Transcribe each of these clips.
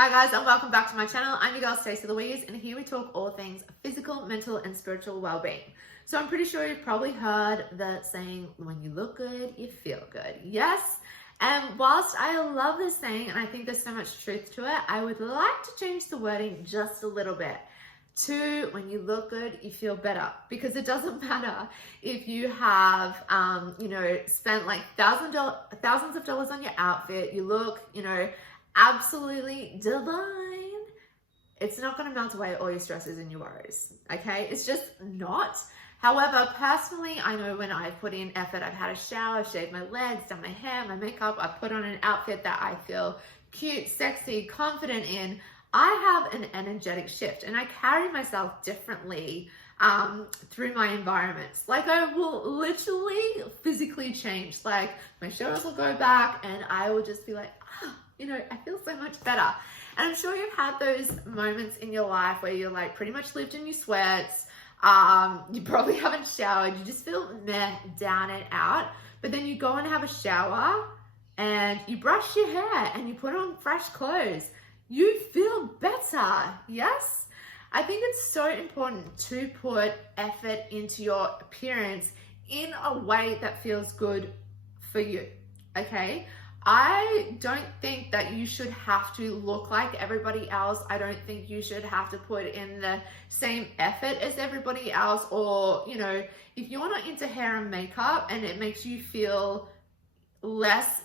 Hi guys, and welcome back to my channel. I'm your girl Stacey Louise, and here we talk all things physical, mental, and spiritual well-being. So I'm pretty sure you've probably heard the saying, when you look good, you feel good. Yes, and whilst I love this saying and I think there's so much truth to it, I would like to change the wording just a little bit to when you look good, you feel better, because it doesn't matter if you have, spent like thousands of dollars on your outfit, you look, absolutely divine. It's not going to melt away all your stresses and your worries. Okay. It's just not. However, personally, I know when I've put in effort, I've had a shower, shaved my legs, done my hair, my makeup, I've put on an outfit that I feel cute, sexy, confident in, I have an energetic shift and I carry myself differently through my environments. Like I will literally physically change. Like my shoulders will go back and I will just be like, I feel so much better. And I'm sure you've had those moments in your life where you're like pretty much lived in your sweats. You probably haven't showered. You just feel meh, down and out. But then you go and have a shower and you brush your hair and you put on fresh clothes. You feel better. Yes? I think it's so important to put effort into your appearance in a way that feels good for you. Okay? I don't think that you should have to look like everybody else. I don't think you should have to put in the same effort as everybody else. Or, if you're not into hair and makeup and it makes you feel less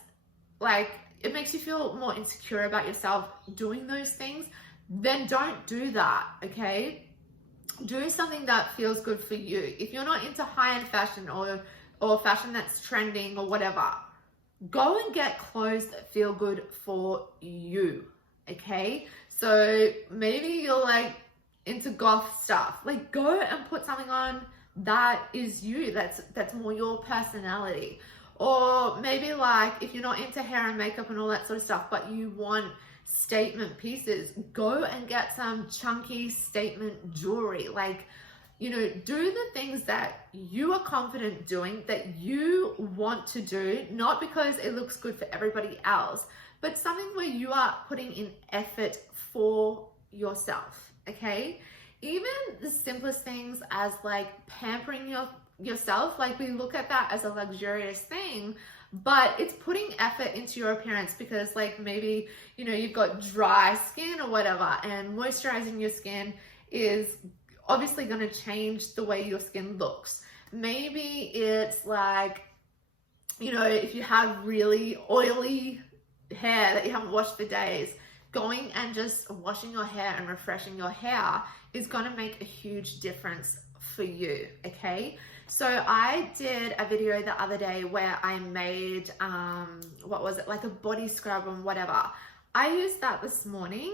like, it makes you feel more insecure about yourself doing those things, then don't do that, okay? Do something that feels good for you. If you're not into high-end fashion or fashion that's trending or whatever, go and get clothes that feel good for you, okay? So maybe you're like into goth stuff. Like go and put something on that is you, that's more your personality. Or maybe like if you're not into hair and makeup and all that sort of stuff, but you want statement pieces, go and get some chunky statement jewelry. Like, do the things that you are confident doing, that you want to do, not because it looks good for everybody else, but something where you are putting in effort for yourself, okay? Even the simplest things as like pampering yourself, like we look at that as a luxurious thing, but it's putting effort into your appearance because like maybe, you've got dry skin or whatever, and moisturizing your skin is obviously going to change the way your skin looks. Maybe it's like, if you have really oily hair that you haven't washed for days, going and just washing your hair and refreshing your hair is going to make a huge difference for you, okay? So I did a video the other day where I made, like a body scrub and whatever. I used that this morning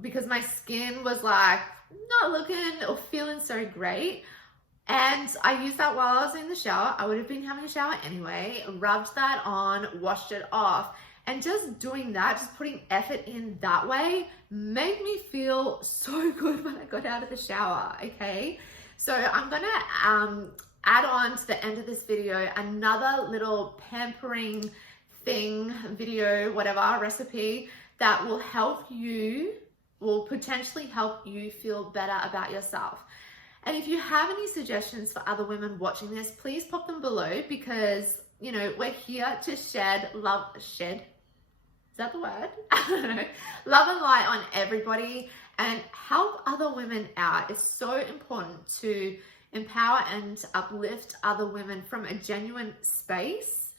because my skin was like not looking or feeling so great. And I used that while I was in the shower. I would have been having a shower anyway, rubbed that on, washed it off. And just doing that, just putting effort in that way, made me feel so good when I got out of the shower, okay? So I'm gonna add on to the end of this video another little pampering thing, video, whatever, recipe that will potentially help you feel better about yourself. And if you have any suggestions for other women watching this, please pop them below, because we're here to shed love. Shed, is that the word? I don't know. Love and light on everybody and help other women out. It's so important to empower and uplift other women from a genuine space.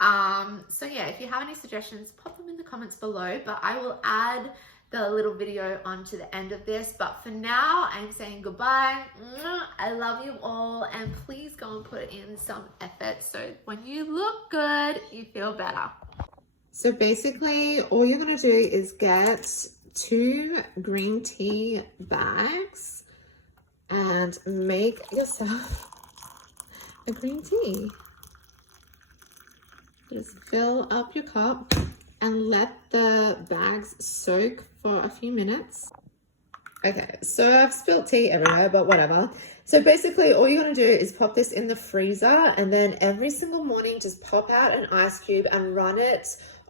So yeah, if you have any suggestions, pop them in the comments below, but I will add the little video onto the end of this. But for now, I'm saying goodbye. I love you all, and please go and put in some effort so when you look good, you feel better. So basically, all you're gonna do is get 2 green tea bags and make yourself a green tea. Just fill up your cup and let the bags soak for a few minutes. Okay, so I've spilled tea everywhere, but whatever. So basically all you're gonna do is pop this in the freezer, and then every single morning just pop out an ice cube and run it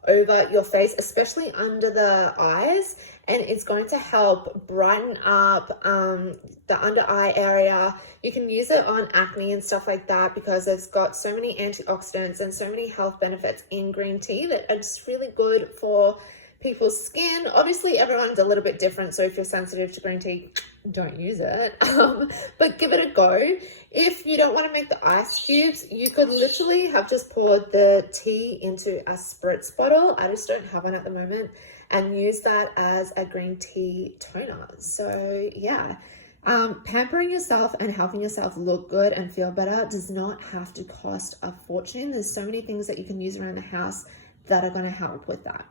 over your face, especially under the eyes, and it's going to help brighten up the under eye area. You can use it on acne and stuff like that because it's got so many antioxidants and so many health benefits in green tea that are just really good for people's skin. Obviously, everyone's a little bit different, so if you're sensitive to green tea, don't use it, but give it a go. If you don't want to make the ice cubes, you could literally have just poured the tea into a spritz bottle. I just don't have one at the moment, and use that as a green tea toner. So yeah, pampering yourself and helping yourself look good and feel better does not have to cost a fortune. There's so many things that you can use around the house that are going to help with that.